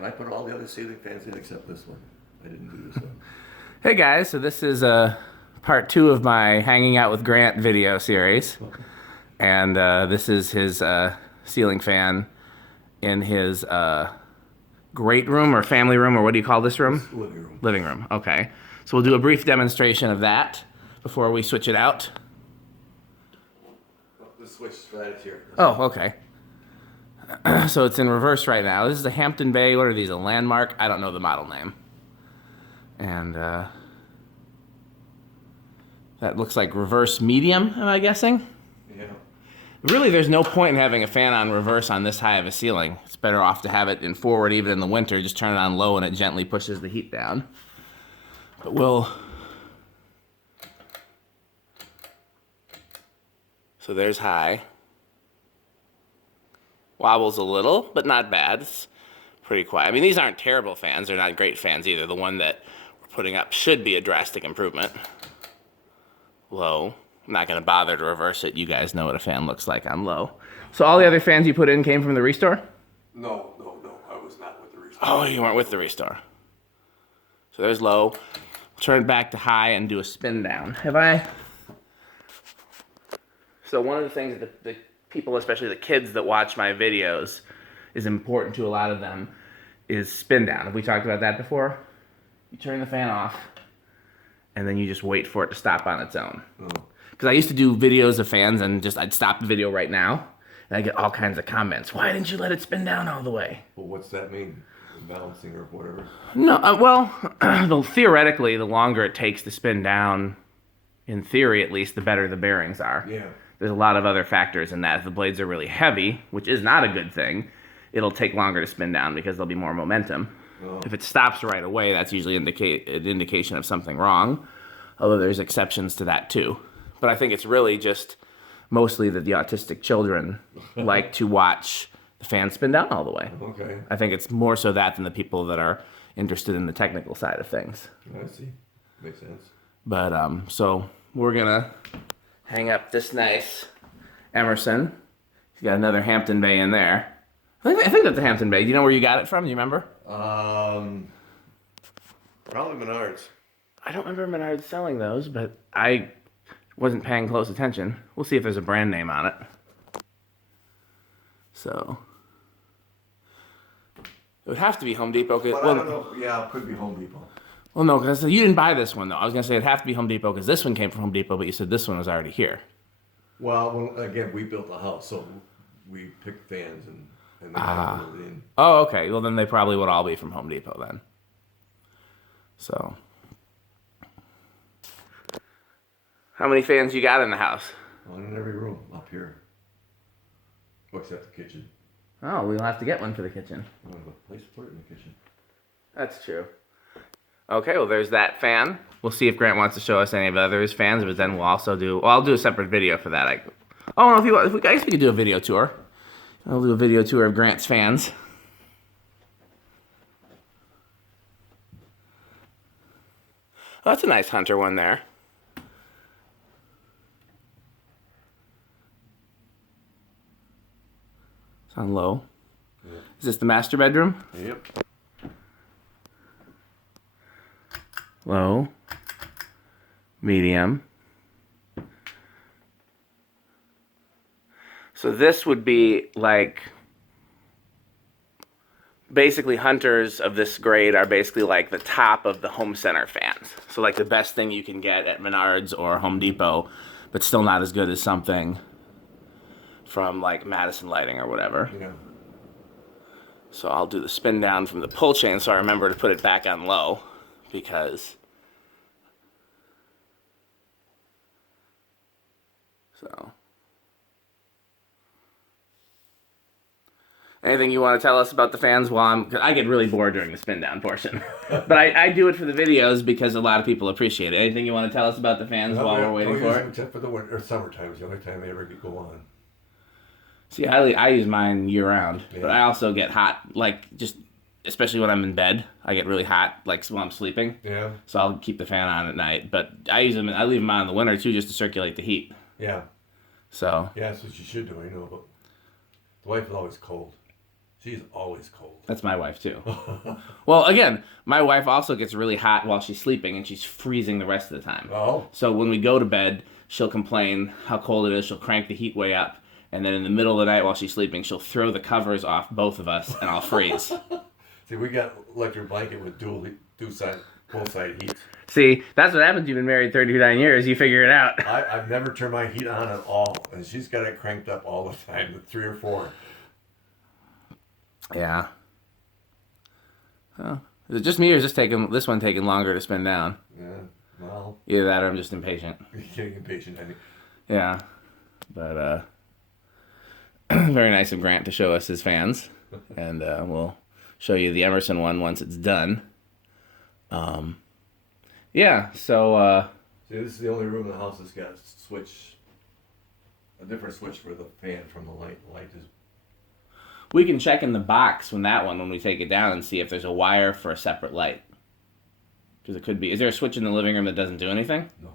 And I put all the other ceiling fans in except this one. I didn't do this one. Hey guys, so this is part 2 of my hanging out with Grant video series. And this is his ceiling fan in his great room or family room, or what do you call this room? Living room. Living room, okay. So we'll do a brief demonstration of that before we switch it out. The switch is here. Oh, okay. So it's in reverse right now. This is a Hampton Bay. What are these? A Landmark? I don't know the model name. And that looks like reverse medium, am I guessing? Yeah. Really, there's no point in having a fan on reverse on this high of a ceiling. It's better off to have it in forward even in the winter. Just turn it on low and it gently pushes the heat down. But we'll... So there's high. Wobbles a little, but not bad. It's pretty quiet. I mean, these aren't terrible fans. They're not great fans either. The one that we're putting up should be a drastic improvement. Low. I'm not going to bother to reverse it. You guys know what a fan looks like on low. So all the other fans you put in came from the Restore? No. I was not with the Restore. Oh, you weren't with the Restore. So there's low. Turn it back to high and do a spin down. Have I... So one of the things that the people, especially the kids that watch my videos, is important to a lot of them, is spin down. Have we talked about that before? You turn the fan off, and then you just wait for it to stop on its own. Because I used to do videos of fans, and I'd stop the video right now, and I get all kinds of comments. Why didn't you let it spin down all the way? Well, what's that mean? Balancing or whatever? No, well, theoretically, the longer it takes to spin down, in theory at least, the better the bearings are. Yeah. There's a lot of other factors in that. If the blades are really heavy, which is not a good thing, it'll take longer to spin down because there'll be more momentum. Oh. If it stops right away, that's usually an indication of something wrong, although there's exceptions to that too. But I think it's really just mostly that the autistic children like to watch the fan spin down all the way. Okay. I think it's more so that than the people that are interested in the technical side of things. I see. Makes sense. But so we're gonna hang up this nice Emerson. He's got another Hampton Bay in there. I think that's the Hampton Bay. Do you know where you got it from? Do you remember? Probably Menards. I don't remember Menards selling those, but I wasn't paying close attention. We'll see if there's a brand name on it. So it would have to be Home Depot. But I don't know. Yeah, it could be Home Depot. Well, no, because you didn't buy this one, though. I was going to say it'd have to be Home Depot because this one came from Home Depot, but you said this one was already here. Well, again, we built a house, so we picked fans and they got it in. Oh, okay. Well, then they probably would all be from Home Depot then. So, how many fans you got in the house? One in every room up here. Except the kitchen. Oh, we'll have to get one for the kitchen. I don't have a place to put it in the kitchen. That's true. Okay, well, there's that fan. We'll see if Grant wants to show us any of the others fans, but then we'll also do... Well, I'll do a separate video for that. I guess we could do a video tour. I'll do a video tour of Grant's fans. Oh, that's a nice Hunter one there. It's on low. Yep. Is this the master bedroom? Yep. Low, medium. So this would be like, basically Hunters of this grade are basically like the top of the home center fans. So like the best thing you can get at Menards or Home Depot, but still not as good as something from like Madison Lighting or whatever. Yeah. So I'll do the spin down from the pull chain so I remember to put it back on low. Because anything you want to tell us about the fans while cause I get really bored during the spin down portion. But I do it for the videos because a lot of people appreciate it. Anything you want to tell us about the fans while we're waiting for it? Except for the winter or summertime is the only time they ever go on. See, I use mine year round, yeah. But I also get hot, like just especially when I'm in bed. I get really hot, like while I'm sleeping. Yeah. So I'll keep the fan on at night, but I leave them on in the winter too, just to circulate the heat. Yeah. So. Yeah, that's what you should do. I know, but the wife is always cold. She's always cold. That's my wife too. Well, again, my wife also gets really hot while she's sleeping, and she's freezing the rest of the time. Oh. So when we go to bed, she'll complain how cold it is. She'll crank the heat way up, and then in the middle of the night while she's sleeping, she'll throw the covers off both of us, and I'll freeze. See, we got electric blanket with both side heats. See, that's what happens. You've been married 39 years. You figure it out. I've never turned my heat on at all, and she's got it cranked up all the time, with 3 or 4. Yeah. Oh. Is it just me, or is this one taking longer to spin down? Yeah, well. Either that or I'm just impatient. You're getting impatient, I think. Yeah. But, very nice of Grant to show us his fans. And we'll show you the Emerson one once it's done. Yeah, so... See, this is the only room in the house that's got a different switch for the fan from the light. The light is... We can check in the box when we take it down and see if there's a wire for a separate light. Because it could be. Is there a switch in the living room that doesn't do anything? No.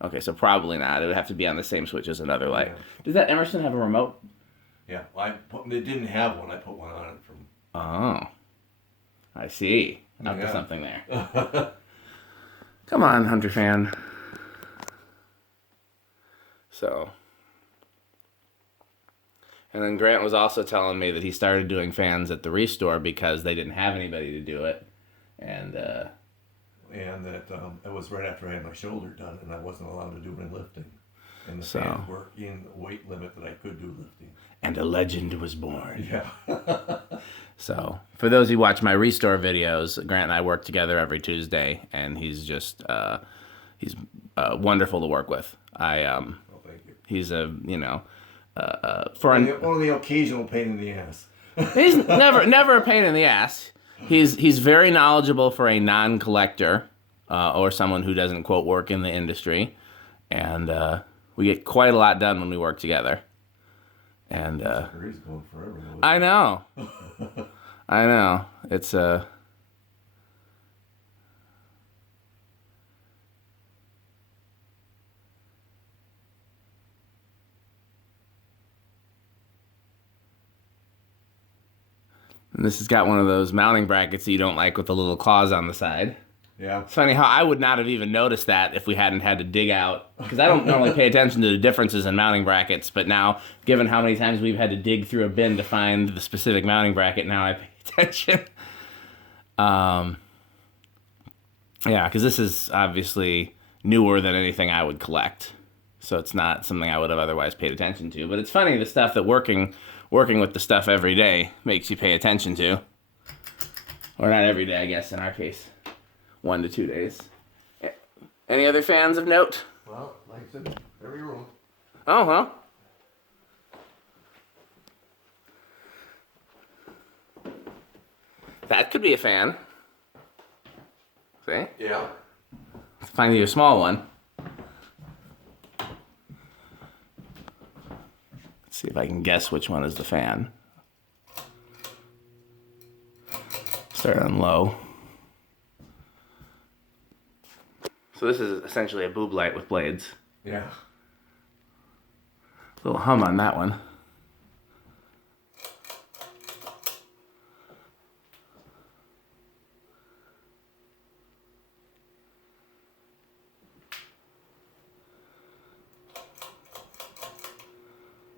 Okay, so probably not. It would have to be on the same switch as another light. Yeah. Does that Emerson have a remote? Yeah, they didn't have one. I put one on it from... Oh. I see. Up to Yeah. something there. Come on, Hunter fan. So... And then Grant was also telling me that he started doing fans at the Restore because they didn't have anybody to do it. And that it was right after I had my shoulder done, and I wasn't allowed to do any lifting. And the fans were in the weight limit that I could do lifting. And a legend was born. Yeah. So, for those who watch my Restore videos, Grant and I work together every Tuesday, and he's just, he's wonderful to work with. Thank you. He's Only the occasional pain in the ass. He's never a pain in the ass. He's very knowledgeable for a non-collector or someone who doesn't, quote, work in the industry. And we get quite a lot done when we work together. And He's going forever. I know. I know. It's And this has got one of those mounting brackets that you don't like with the little claws on the side. Yeah. It's funny how I would not have even noticed that if we hadn't had to dig out. Because I don't normally pay attention to the differences in mounting brackets. But now, given how many times we've had to dig through a bin to find the specific mounting bracket, now I pay attention. Yeah, because this is obviously newer than anything I would collect. So it's not something I would have otherwise paid attention to. But it's funny, the stuff that working with the stuff every day makes you pay attention to. Or not every day, I guess, in our case. 1 to 2 days. Any other fans of note? Well, like I said, every room. Oh, well. That could be a fan. See? Yeah. Let's find you a small one. Let's see if I can guess which one is the fan. Start on low. So this is essentially a boob light with blades. Yeah. A little hum on that one.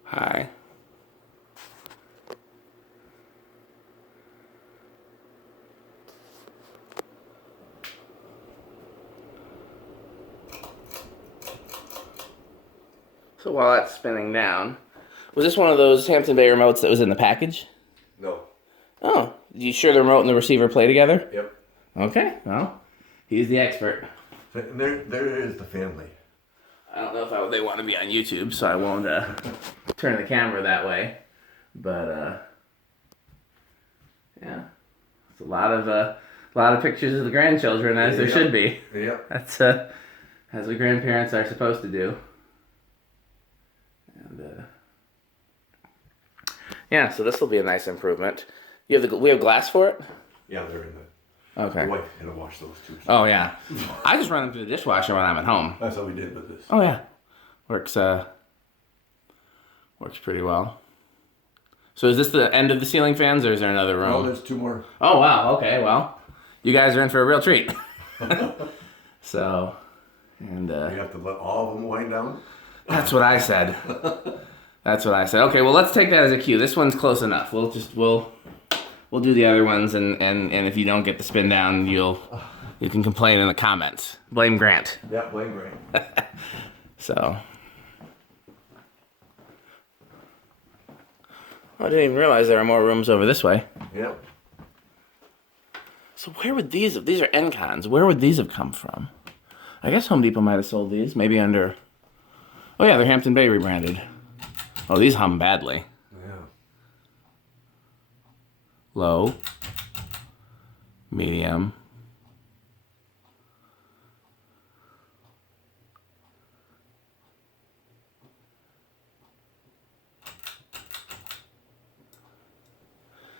Hi. So while that's spinning down, was this one of those Hampton Bay remotes that was in the package? No. Oh, you sure the remote and the receiver play together? Yep. Okay, well, he's the expert. And there is the family. I don't know if they want to be on YouTube, so I won't turn the camera that way. But yeah, it's a lot of pictures of the grandchildren, as there should be. Yep. That's as what grandparents are supposed to do. And yeah, so this will be a nice improvement. We have glass for it? Yeah, they're in the. Okay. The wife had to wash those too. Oh yeah, I just run them through the dishwasher when I'm at home. That's what we did with this. Oh yeah, works pretty well. So is this the end of the ceiling fans, or is there another room? Oh, there's 2 more. Oh, wow. Okay, well, you guys are in for a real treat. So, and... you have to let all of them wind down? That's what I said. That's what I said. Okay, well, let's take that as a cue. This one's close enough. We'll do the other ones, and if you don't get the spin down, you can complain in the comments. Blame Grant. Yeah, blame Grant. So... I didn't even realize there are more rooms over this way. Yep. So where would these are Encons, where would these have come from? I guess Home Depot might have sold these, maybe under... Oh yeah, they're Hampton Bay rebranded. Oh, these hum badly. Yeah. Low. Medium.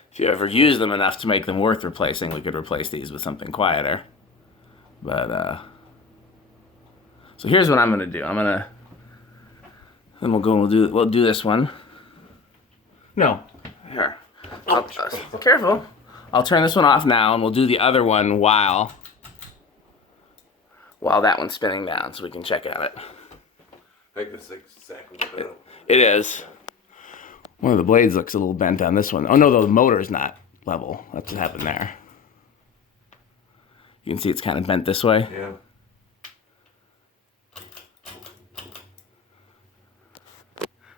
If you ever use them enough to make them worth replacing, we could replace these with something quieter. But, so here's what I'm gonna do. Then we'll go and we'll do this one. No. Here. Careful. I'll turn this one off now, and we'll do the other one while that one's spinning down, so we can check out it. I think that's exactly what that... It is. One of the blades looks a little bent on this one. Oh no, the motor's not level. That's what happened there. You can see it's kind of bent this way. Yeah.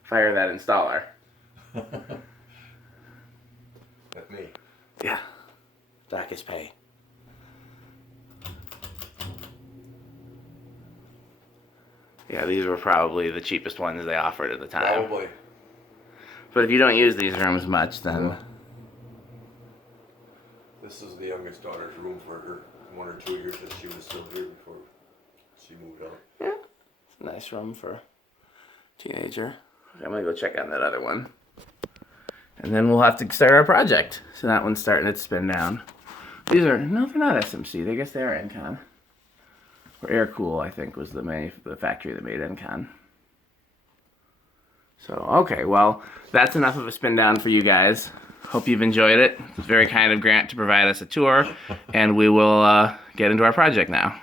Fire that installer. That's me. Yeah. Darkest pay. Yeah, these were probably the cheapest ones they offered at the time. Probably. But if you don't use these rooms much, then... This is the youngest daughter's room for her 1 or 2 years that she was still here before she moved out. Yeah, it's a nice room for a teenager. I'm gonna go check on that other one. And then we'll have to start our project. So that one's starting to spin down. These are, no, they're not SMC. I guess they are Encon. Or Air Cool, I think, was the factory that made Encon. So, okay, well, that's enough of a spin down for you guys. Hope you've enjoyed it. It's very kind of Grant to provide us a tour, and we will get into our project now.